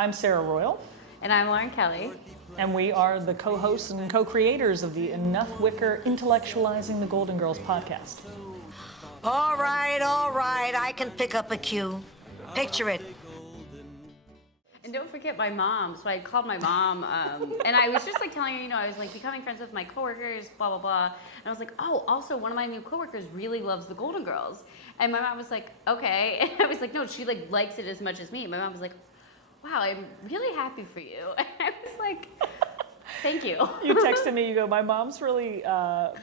I'm Sarah Royal. And I'm Lauren Kelly. And we are the co-hosts and co-creators of the Enough Wicker Intellectualizing the Golden Girls podcast. All right, I can pick up a cue. Picture it. And don't forget my mom. So I called my mom, and I was just like telling her, I was like becoming friends with my coworkers, blah, blah, blah. And I was like, oh, also one of my new coworkers really loves the Golden Girls. And my mom was like, okay. And I was like, no, she likes it as much as me. And my mom was like, wow, I'm really happy for you. And I was like, thank you. You texted me, you go, my mom's really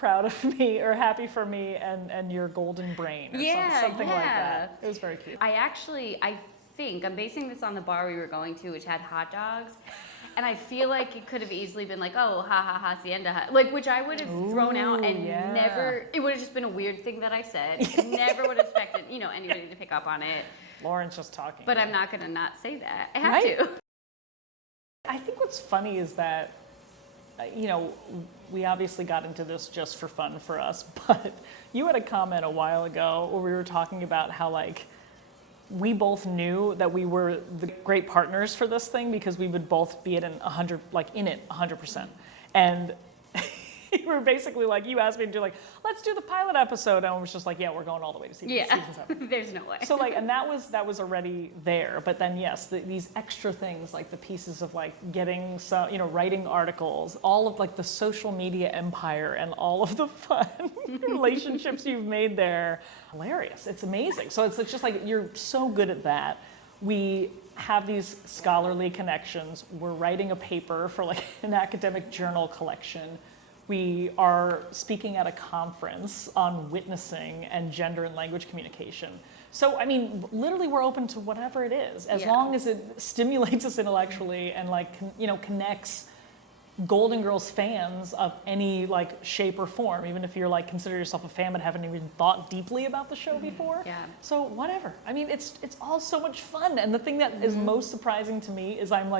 proud of me or happy for me and your golden brain or something like that. It was very cute. I think I'm basing this on the bar we were going to, which had hot dogs. And I feel like it could have easily been like, oh, ha, ha, hacienda, ha. Like, which I would have thrown out and never, it would have just been a weird thing that I said. Never would have expected, anybody to pick up on it. Lauren's just talking. But I'm not going to not say that. I have to. I think what's funny is that, we obviously got into this just for fun for us, but you had a comment a while ago where we were talking about how, we both knew that we were the great partners for this thing because we would both be in it 100%. And you were basically you asked me to do let's do the pilot episode, and I was just yeah, we're going all the way to season 7. There's no way. So and that was already there, but then yes, these extra things the pieces of getting some, writing articles, all of the social media empire and all of the fun relationships you've made there, hilarious. It's amazing. So it's just you're so good at that. We have these scholarly connections. We're writing a paper for an academic journal collection. We are speaking at a conference on witnessing and gender and language communication. So, literally we're open to whatever it is, as long as it stimulates us intellectually and connects Golden Girls fans of any shape or form, even if you're consider yourself a fan but haven't even thought deeply about the show before. Yeah. So whatever. It's all so much fun. And the thing that is most surprising to me is I'm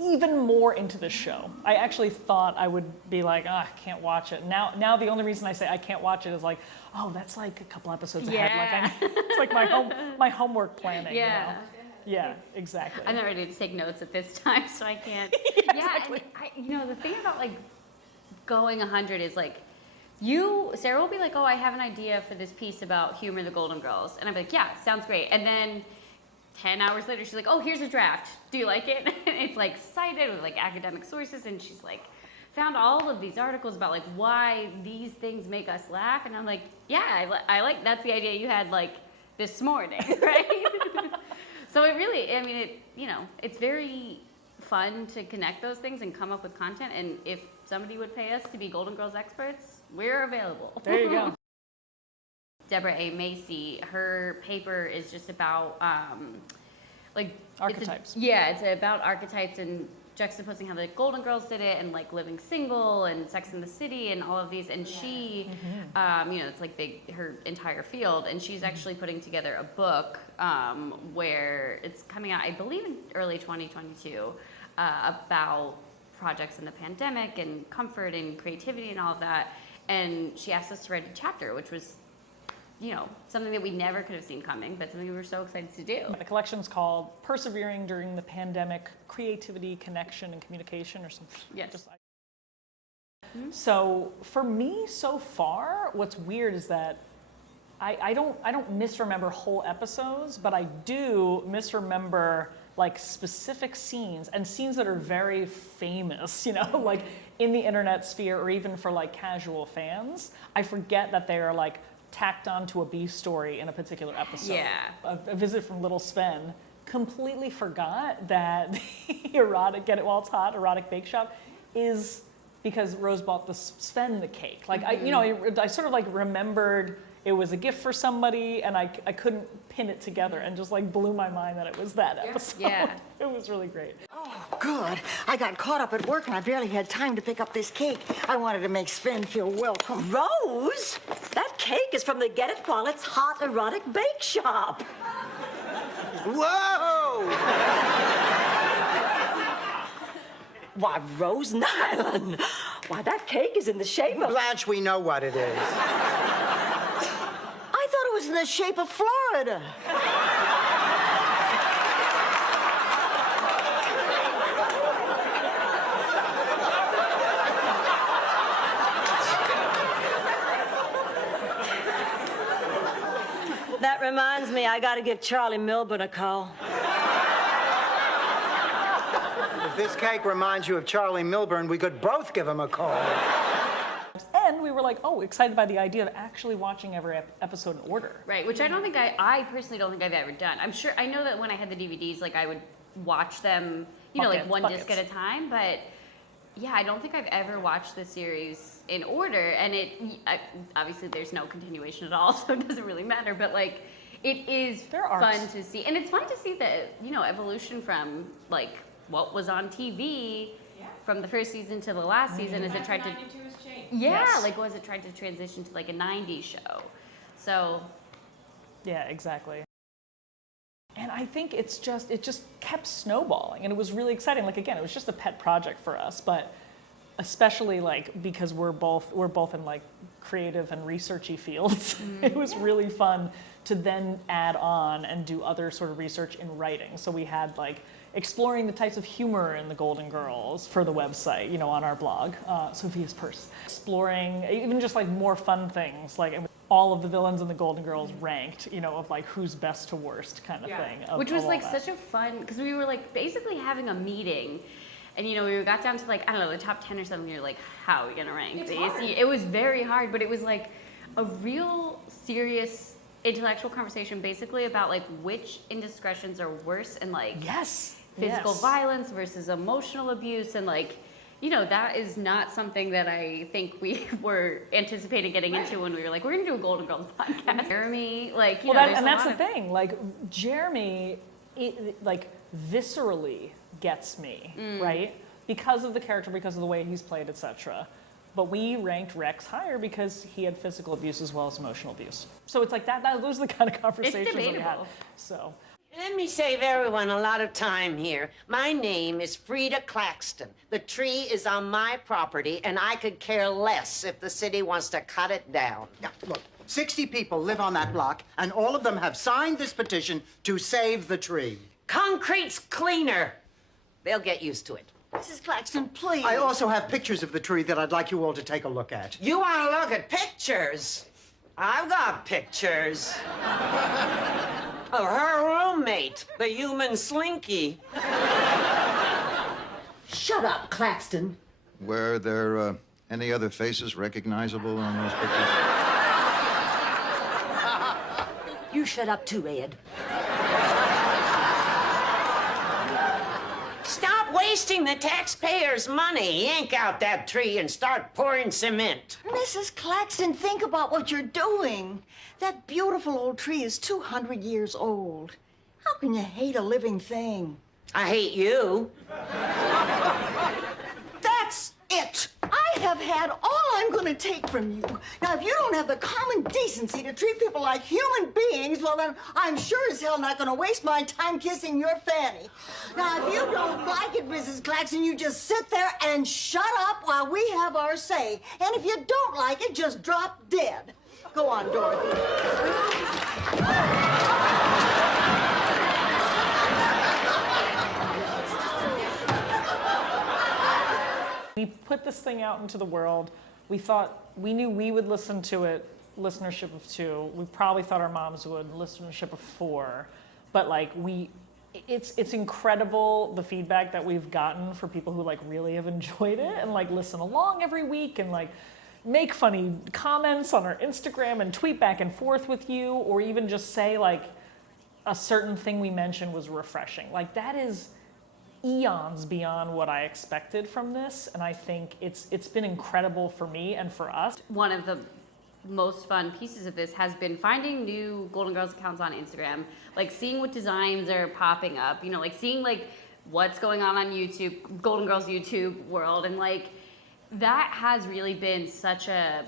even more into this show. I actually thought I would be I can't watch it. Now the only reason I say I can't watch it is that's a couple episodes ahead. It's my homework planning. Yeah. Yeah, exactly. I'm not ready to take notes at this time, so I can't. Exactly. And the thing about going 100 is Sarah will be oh, I have an idea for this piece about humor in the Golden Girls, and I'm yeah, sounds great. And then 10 hours later, she's oh, here's a draft. Do you like it? And it's cited with academic sources, and she's found all of these articles about why these things make us laugh, and I'm yeah, I like that's the idea you had this morning, right? So it really, it's very fun to connect those things and come up with content, and if somebody would pay us to be Golden Girls experts, we're available. There you go. Deborah A. Macy, her paper is just about archetypes. It's about archetypes and juxtaposing how the Golden Girls did it, and living single and Sex in the City and all of these. And she, it's big, her entire field. And she's actually putting together a book where it's coming out, I believe, in early 2022 about projects in the pandemic and comfort and creativity and all of that. And she asked us to write a chapter, which was something that we never could have seen coming, but something we were so excited to do. The collection's called Persevering During the Pandemic, Creativity, Connection, and Communication, or something. Yes. So for me, so far, what's weird is that I don't misremember whole episodes, but I do misremember specific scenes, and scenes that are very famous, in the internet sphere, or even for casual fans. I forget that they are tacked onto a B story in a particular episode. Yeah. A visit from Little Sven. Completely forgot that the erotic, get it while it's hot, erotic bake shop is because Rose bought the Sven the cake. I sort of remembered it was a gift for somebody, and I couldn't pin it together, and just blew my mind that it was that episode. Yeah. It was really great. Oh, good. I got caught up at work and I barely had time to pick up this cake. I wanted to make Sven feel welcome. Rose, that cake is from the Get It While It's Hot erotic bake shop. Whoa! Why, Rose Nyland, why, that cake is in the shape of... Blanche, we know what it is. I thought it was in the shape of Florida. reminds me, I gotta give Charlie Milburn a call. If this cake reminds you of Charlie Milburn, we could both give him a call. And we were like, oh, excited by the idea of actually watching every episode in order. Right, which I don't think I personally don't think I've ever done. I'm sure, I know that when I had the DVDs, like I would watch them, you know, like one disc at a time, but yeah, I don't think I've ever watched the series in order, and obviously there's no continuation at all, so it doesn't really matter, but like, it is fun to see, and it's fun to see the, you know, evolution from like what was on TV from the first season to the last season as it tried to... 92 has changed. Yeah, like was it tried to transition to like a 90s show. So... Yeah, exactly. And I think it just kept snowballing, and it was really exciting. Like, again, it was just a pet project for us, but especially like because we're both in like creative and researchy fields, it was really fun to then add on and do other sort of research in writing. So we had like exploring the types of humor in the Golden Girls for the website, you know, on our blog, Sophia's Purse. Exploring even just like more fun things, like all of the villains in the Golden Girls ranked, you know, of like who's best to worst kind of thing. Which was like such a fun, because we were like basically having a meeting, and you know, we got down to like, I don't know, the top 10 or something, you're like, how are we gonna rank these? It was very hard, but it was like a real serious intellectual conversation basically about like which indiscretions are worse, and like physical violence versus emotional abuse, and like, you know, that is not something that I think we were anticipating getting into when we were like, we're gonna do a Golden Girls podcast. Jeremy, like, you know, and that's the thing, like Jeremy, like viscerally gets me, right? Because of the character, because of the way he's played, etc. But we ranked Rex higher because he had physical abuse as well as emotional abuse. So it's like those are the kind of conversations that we had. So. Let me save everyone a lot of time here. My name is Frida Claxton. The tree is on my property, and I could care less if the city wants to cut it down. Now, look, 60 people live on that block, and all of them have signed this petition to save the tree. Concrete's cleaner. They'll get used to it. Mrs. Claxton, please. I also have pictures of the tree that I'd like you all to take a look at. You want to look at pictures? I've got pictures. Of her roommate, the human Slinky. Shut up, Claxton. Were there any other faces recognizable on those pictures? You shut up too, Ed. Stop wasting the taxpayers' money. Yank out that tree and start pouring cement. Mrs. Claxton, think about what you're doing. That beautiful old tree is 200 years old. How can you hate a living thing? I hate you. That's it. I have had all I'm going to take from you. Now, if you don't have the common decency to treat people like human beings, well, then I'm sure as hell not going to waste my time kissing your fanny. Now, if you don't like it, Mrs. Claxton, you just sit there and shut up while we have our say. And if you don't like it, just drop dead. Go on, Dorothy. We put this thing out into the world. We knew we would listen to it, listenership of 2. We probably thought our moms would, listenership of 4. But like it's incredible the feedback that we've gotten for people who like really have enjoyed it and like listen along every week and like make funny comments on our Instagram and tweet back and forth with you, or even just say like a certain thing we mentioned was refreshing. Like that is eons beyond what I expected from this, and I think it's been incredible for me and for us. One of the most fun pieces of this has been finding new Golden Girls accounts on Instagram, like seeing what designs are popping up, you know, like seeing like what's going on YouTube, Golden Girls YouTube world, and like that has really been such a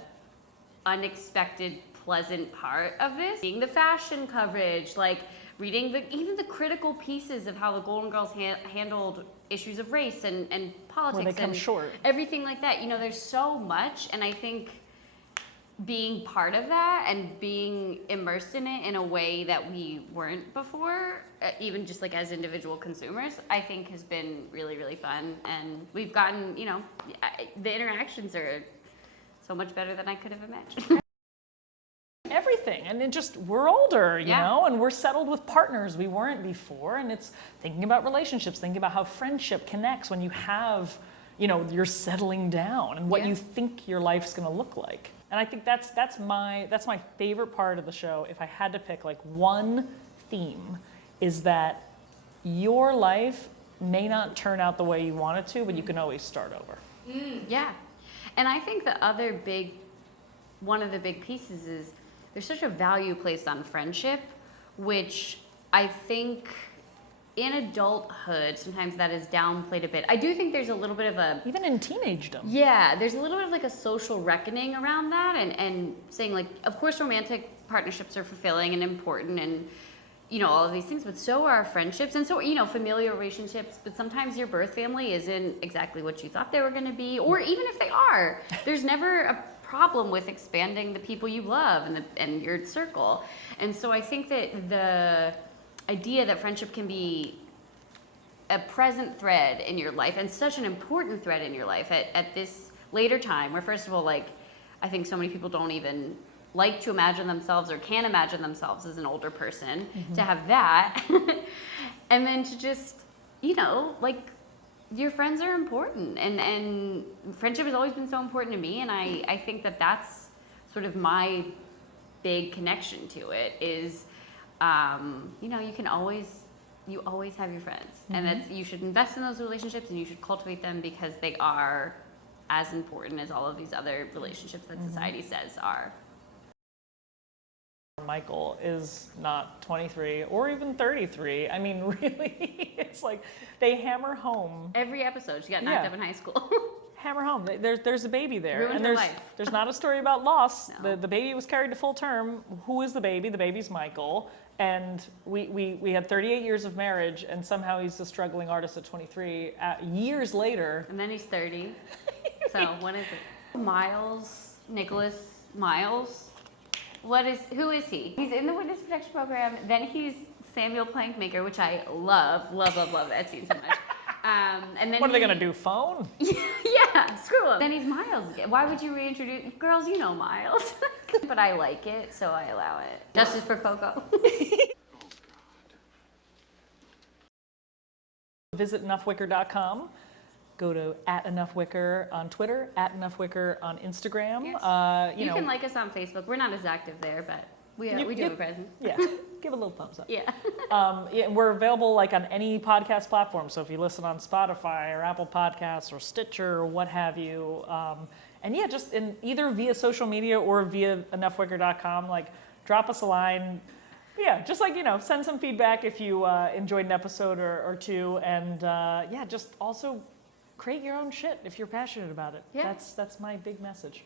unexpected, pleasant part of this. Seeing the fashion coverage, like reading even the critical pieces of how the Golden Girls handled issues of race and politics. Where they come short. Everything like that. You know, there's so much, and I think being part of that and being immersed in it in a way that we weren't before, even just like as individual consumers, I think has been really, really fun. And we've gotten, you know, the interactions are so much better than I could have imagined. Everything. And it just, we're older, you Yeah. know, and we're settled with partners we weren't before. And it's thinking about relationships, thinking about how friendship connects when you have, you know, you're settling down and what Yeah. you think your life's going to look like. And I think that's my favorite part of the show. If I had to pick like one theme, is that your life may not turn out the way you want it to, but you can always start over. Yeah. And I think one of the big pieces is there's such a value placed on friendship, which I think in adulthood, sometimes that is downplayed a bit. I do think there's a little bit of a... Even in teenagedom. Yeah, there's a little bit of like a social reckoning around that and saying like, of course romantic partnerships are fulfilling and important and, you know, all of these things, but so are friendships and so, you know, familial relationships, but sometimes your birth family isn't exactly what you thought they were going to be, or even if they are, there's never a problem with expanding the people you love and your circle. And so I think that the idea that friendship can be a present thread in your life and such an important thread in your life at this later time where, first of all, like, I think so many people don't even like to imagine themselves or can imagine themselves as an older person, to have that. And then to just, you know, like, your friends are important and friendship has always been so important to me. And I think that that's sort of my big connection to it is, you know, you always have your friends, and that's, you should invest in those relationships and you should cultivate them because they are as important as all of these other relationships that society says are. Michael is not 23 or even 33. I mean, really, it's like they hammer home. Every episode, she got knocked Yeah. up in high school. Hammer home. There's a baby there, Ruined and her there's life. there's not a story about loss. No. The baby was carried to full term. Who is the baby? The baby's Michael. And we had 38 years of marriage, and somehow he's a struggling artist at 23. Years later, And then he's 30. So what is it? Nicholas Miles. Who is he? He's in the Witness Protection Program. Then he's Samuel Plankmaker, which I love that scene so much. And then what are they gonna do? Phone? Yeah, screw him. Then he's Miles again. Why would you reintroduce girls? You know Miles. But I like it, so I allow it. Justice for Coco. Visit enoughwicker.com. Go to @EnoughWicker on Twitter, @EnoughWicker on Instagram. Yes. You know, can like us on Facebook. We're not as active there, but we do have a presence. Yeah, give a little thumbs up. Yeah. Yeah, we're available like on any podcast platform. So if you listen on Spotify or Apple Podcasts or Stitcher or what have you, and yeah, just either via social media or via enoughwicker.com, like drop us a line. Yeah, just like, you know, send some feedback if you enjoyed an episode or two, and yeah, just also create your own shit if you're passionate about it. Yeah. That's my big message.